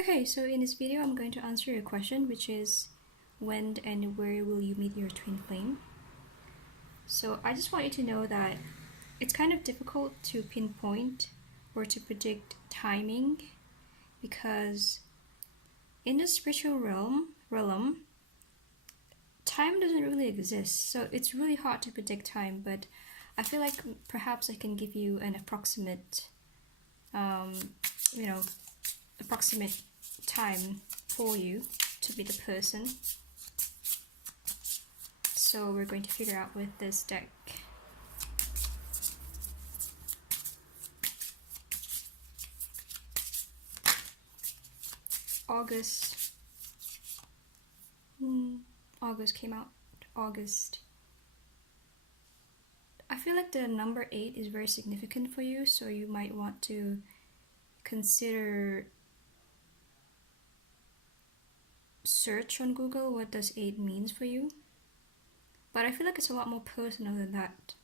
Okay, so in this video I'm going to answer your question, which is when and where will you meet your twin flame? So I just want you to know that it's kind of difficult to pinpoint or to predict timing, because in the spiritual realm, time doesn't really exist. So it's really hard to predict time, but I feel like perhaps I can give you an approximate approximate time for you to be the person. So we're going to figure out with this deck. August came out. August. I feel like the number 8 is very significant for you, so you might want to consider search on Google what does 8 means for you. But I feel like it's a lot more personal than that.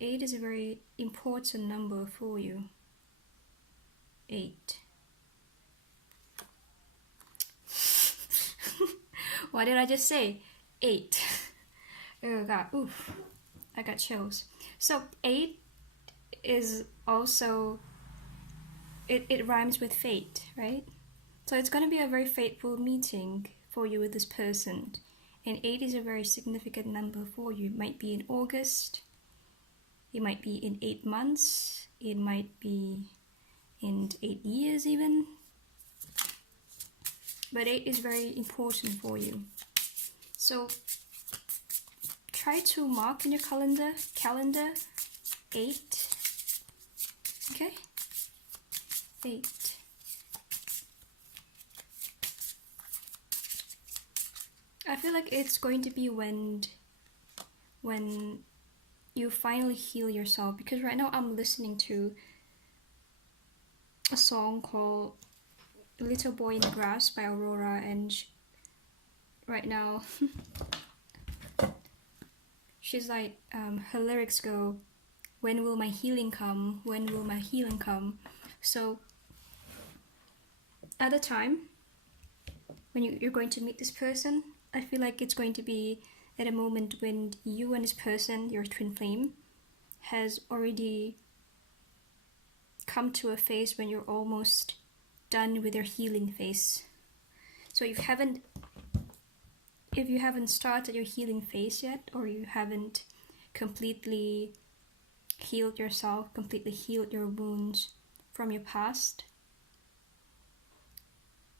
8 is a very important number for you. 8. What did I just say? 8. Oh god, oof. I got chills. So 8 is also, it rhymes with fate, right? So it's going to be a very fateful meeting for you with this person. And 8 is a very significant number for you. It might be in August. It might be in 8 months. It might be in 8 years even. But 8 is very important for you. So try to mark in your calendar 8. Okay? 8. I feel like it's going to be when you finally heal yourself, because right now I'm listening to a song called Little Boy in the Grass by Aurora, and right now she's like, her lyrics go, when will my healing come? When will my healing come? So at the time when you're going to meet this person, I feel like it's going to be at a moment when you and this person, your twin flame, has already come to a phase when you're almost done with your healing phase. So if you haven't started your healing phase yet, or you haven't completely healed yourself, completely healed your wounds from your past,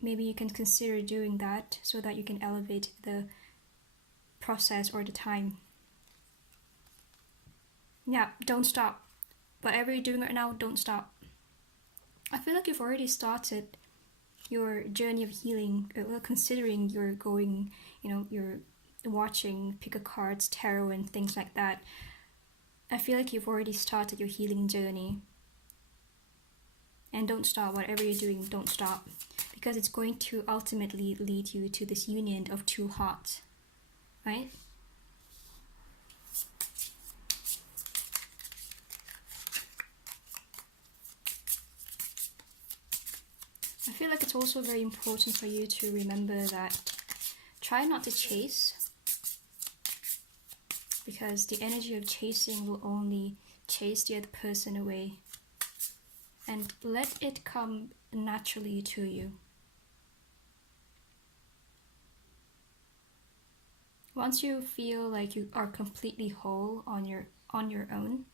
maybe you can consider doing that so that you can elevate the process or the time. Yeah, don't stop. Whatever you're doing right now, don't stop. I feel like you've already started your journey of healing, considering you're going, you're watching pick a cards, tarot and things like that. I feel like you've already started your healing journey. And don't stop. Whatever you're doing, don't stop, because it's going to ultimately lead you to this union of two hearts, right? I feel like it's also very important for you to remember that try not to chase, because the energy of chasing will only chase the other person away, and let it come naturally to you. Once you feel like you are completely whole on your own,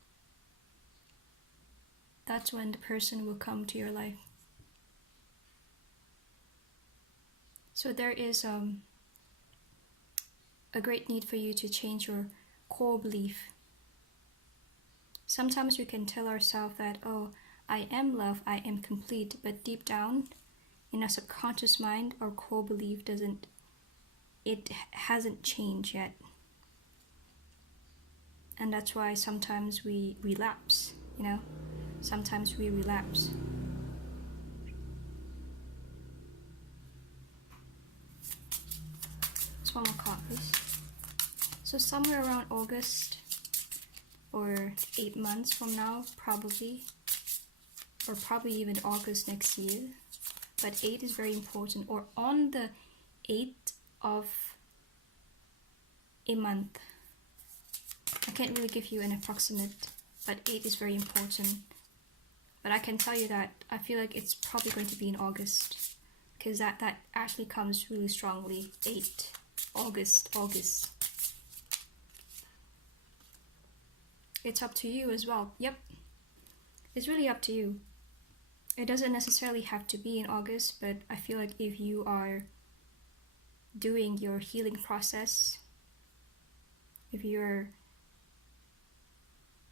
that's when the person will come to your life. So there is a great need for you to change your core belief. Sometimes we can tell ourselves that, oh, I am love, I am complete, but deep down in our subconscious mind, our core belief hasn't changed yet. And that's why sometimes we relapse, Sometimes we relapse. Just one more card, please. So somewhere around August, or 8 months from now, probably, or probably even August next year, but 8 is very important, or on the 8th of a month. I can't really give you an approximate, but 8 is very important. But I can tell you that I feel like it's probably going to be in August, because that actually comes really strongly. 8, August. It's up to you as well. Yep, it's really up to you. It doesn't necessarily have to be in August, but I feel like if you are doing your healing process, if you're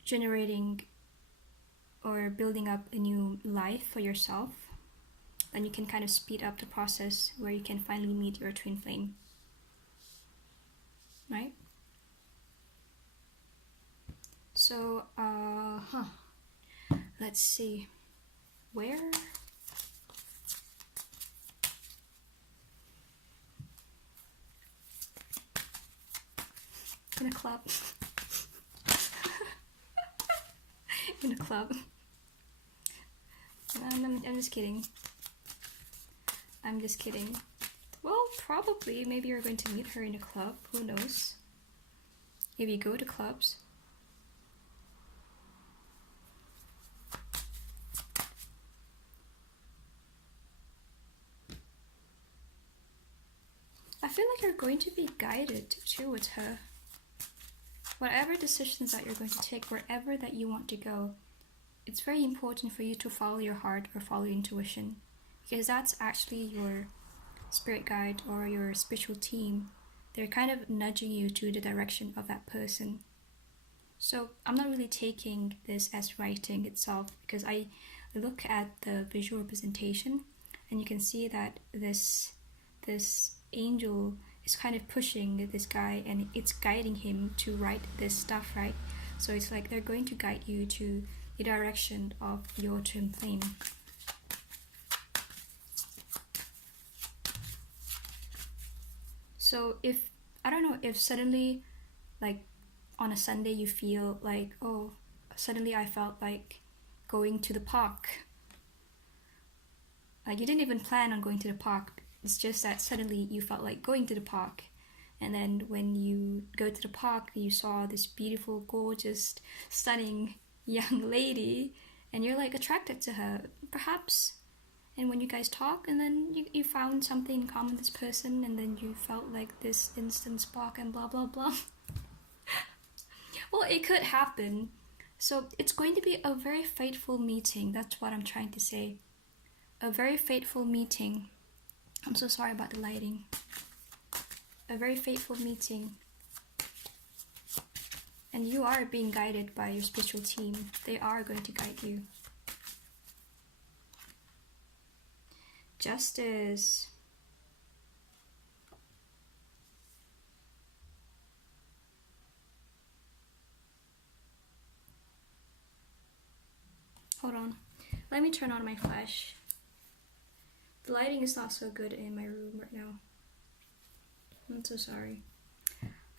generating or building up a new life for yourself, then you can kind of speed up the process where you can finally meet your twin flame. Right? So, let's see. Where? In a club. In a club. I'm just kidding. I'm just kidding. Well, probably. Maybe you're going to meet her in a club. Who knows? If you go to clubs. I feel like you're going to be guided too with her. Whatever decisions that you're going to take, wherever that you want to go, it's very important for you to follow your heart or follow your intuition, because that's actually your spirit guide or your spiritual team. They're kind of nudging you to the direction of that person. So I'm not really taking this as writing itself, because I look at the visual representation and you can see that this angel is kind of pushing this guy and it's guiding him to write this stuff, right? So it's like they're going to guide you to the direction of your twin flame. So if, I don't know, if suddenly, like on a Sunday you feel like, oh, suddenly I felt like going to the park. Like you didn't even plan on going to the park. It's just that suddenly you felt like going to the park. And then when you go to the park, you saw this beautiful, gorgeous, stunning young lady, and you're like attracted to her, perhaps. And when you guys talk, and then you found something in common with this person, and then you felt like this instant spark and blah, blah, blah. Well, it could happen. So it's going to be a very fateful meeting. That's what I'm trying to say. A very fateful meeting. I'm so sorry about the lighting. A very fateful meeting. And you are being guided by your spiritual team. They are going to guide you. Justice. Hold on. Let me turn on my flash. The lighting is not so good in my room right now. I'm so sorry.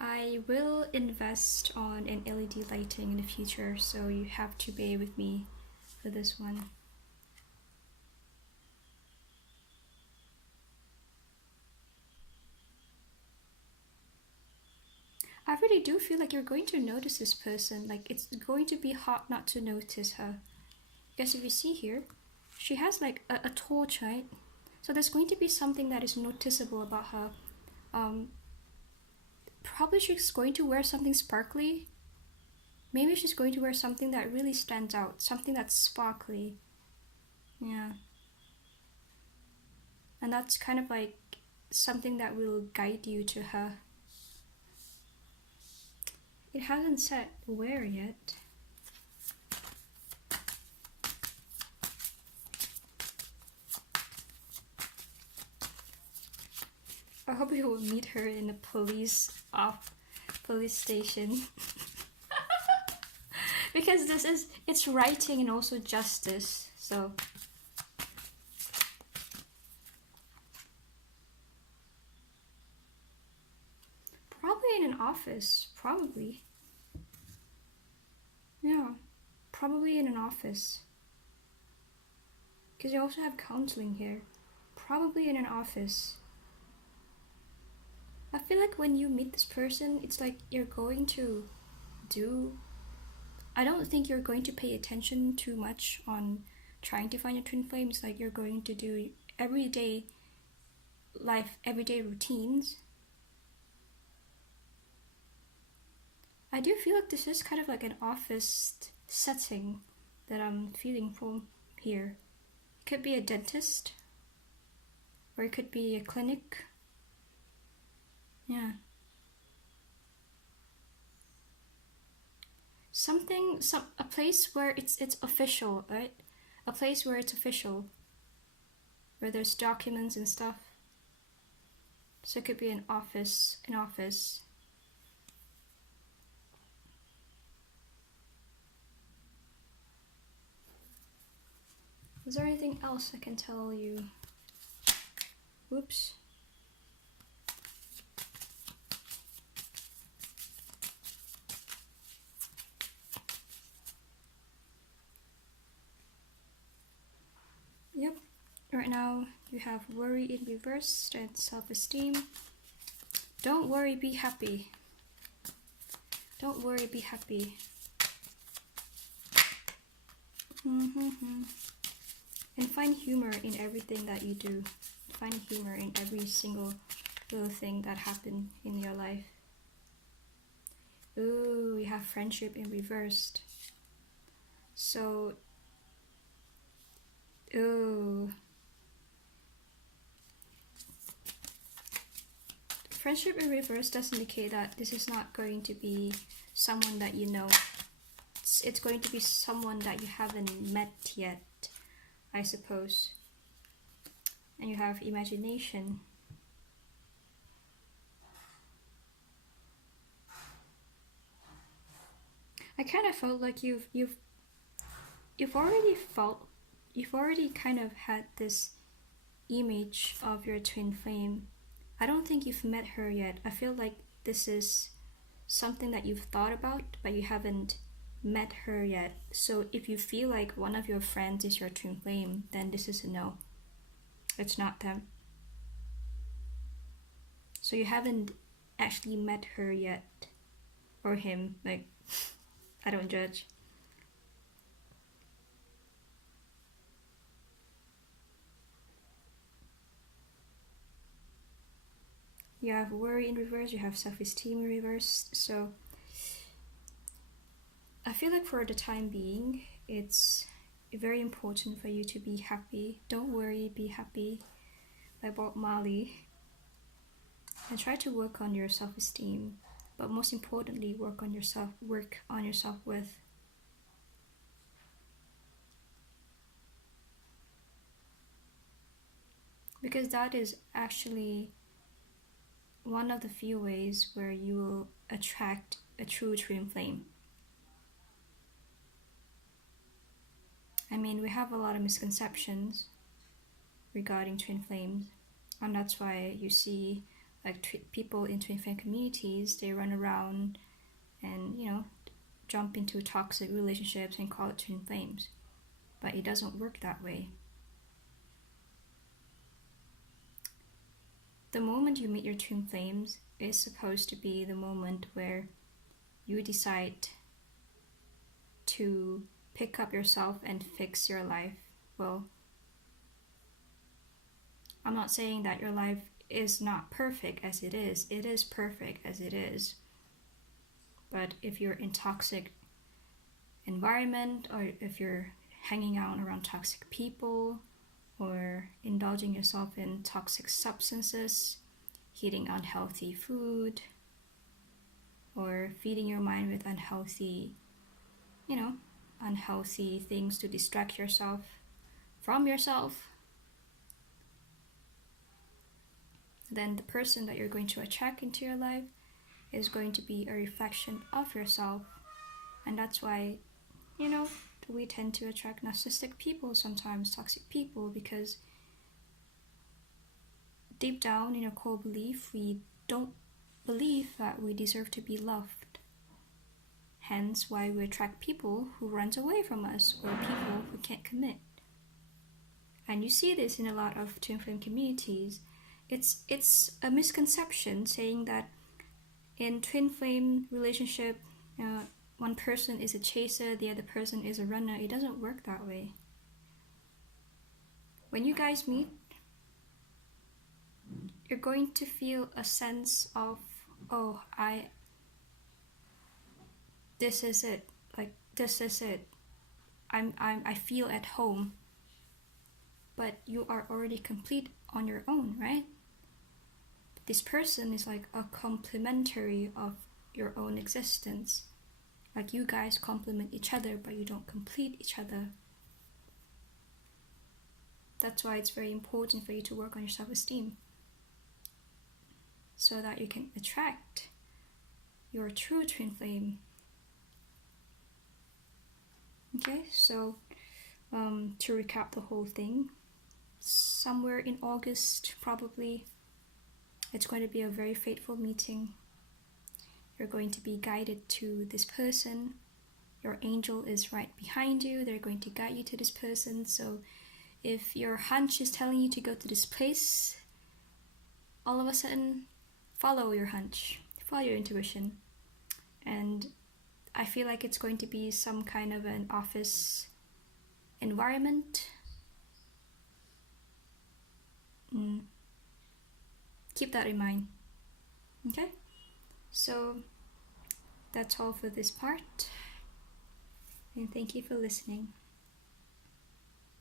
I will invest on an LED lighting in the future, so you have to bear with me for this one. I really do feel like you're going to notice this person. Like it's going to be hard not to notice her. Because if you see here, she has like a torch, right? So there's going to be something that is noticeable about her. Probably she's going to wear something sparkly. Maybe she's going to wear something that really stands out. Something that's sparkly. Yeah. And that's kind of like something that will guide you to her. It hasn't said where yet. I hope you will meet her in a police station. Because it's writing and also justice, so. Probably in an office, probably. Yeah, probably in an office. Because you also have counseling here. Probably in an office. I feel like when you meet this person, it's like you're going to do. I don't think you're going to pay attention too much on trying to find your twin flame. It's like you're going to do everyday life, everyday routines. I do feel like this is kind of like an office setting that I'm feeling from here. It could be a dentist, or it could be a clinic. Yeah. A place where it's official, right? A place where it's official, where there's documents and stuff. So it could be an office. Is there anything else I can tell you? Whoops. Yep. Right now you have worry in reverse and self-esteem. Don't worry, be happy. Don't worry, be happy. And find humor in everything that you do. Find humor in every single little thing that happened in your life. Ooh, we have friendship in reversed. So, ooh. Friendship in reverse does indicate that this is not going to be someone that you know. It's going to be someone that you haven't met yet, I suppose. And you have imagination. I kind of felt like you've already kind of had this image of your twin flame. I don't think you've met her yet. I feel like this is something that you've thought about, but you haven't met her yet. So if you feel like one of your friends is your twin flame, then this is a no. It's not them. So you haven't actually met her yet, or him. Like, I don't judge. You have worry in reverse, you have self-esteem in reverse. So I feel like for the time being, it's very important for you to be happy. Don't worry, be happy, by Bob Marley. And try to work on your self-esteem, but most importantly, work on yourself with. Because that is actually one of the few ways where you will attract a true twin flame. I mean, we have a lot of misconceptions regarding twin flames, and that's why you see like people in twin flame communities, they run around and, you know, jump into toxic relationships and call it twin flames. But it doesn't work that way. The moment you meet your twin flames is supposed to be the moment where you decide to pick up yourself and fix your life. Well, I'm not saying that your life is not perfect as it is perfect as it is. But if you're in toxic environment, or if you're hanging out around toxic people, or indulging yourself in toxic substances, eating unhealthy food, or feeding your mind with unhealthy things to distract yourself from yourself, then the person that you're going to attract into your life is going to be a reflection of yourself. And that's why, we tend to attract narcissistic people sometimes, toxic people, because deep down in our core belief, we don't believe that we deserve to be loved. Hence why we attract people who runs away from us, or people who can't commit. And you see this in a lot of twin flame communities. It's a misconception saying that in twin flame relationship, one person is a chaser, the other person is a runner. It doesn't work that way. When you guys meet, you're going to feel a sense of, oh, this is it. Like, this is it. I feel at home. But you are already complete on your own, right? This person is like a complementary of your own existence. Like, you guys complement each other, but you don't complete each other. That's why it's very important for you to work on your self-esteem, so that you can attract your true twin flame. Okay, so to recap the whole thing, somewhere in August, probably, it's going to be a very fateful meeting. You're going to be guided to this person. Your angel is right behind you. They're going to guide you to this person. So if your hunch is telling you to go to this place, all of a sudden, follow your hunch, follow your intuition. And I feel like it's going to be some kind of an office environment. Keep that in mind. Okay? So that's all for this part. And thank you for listening.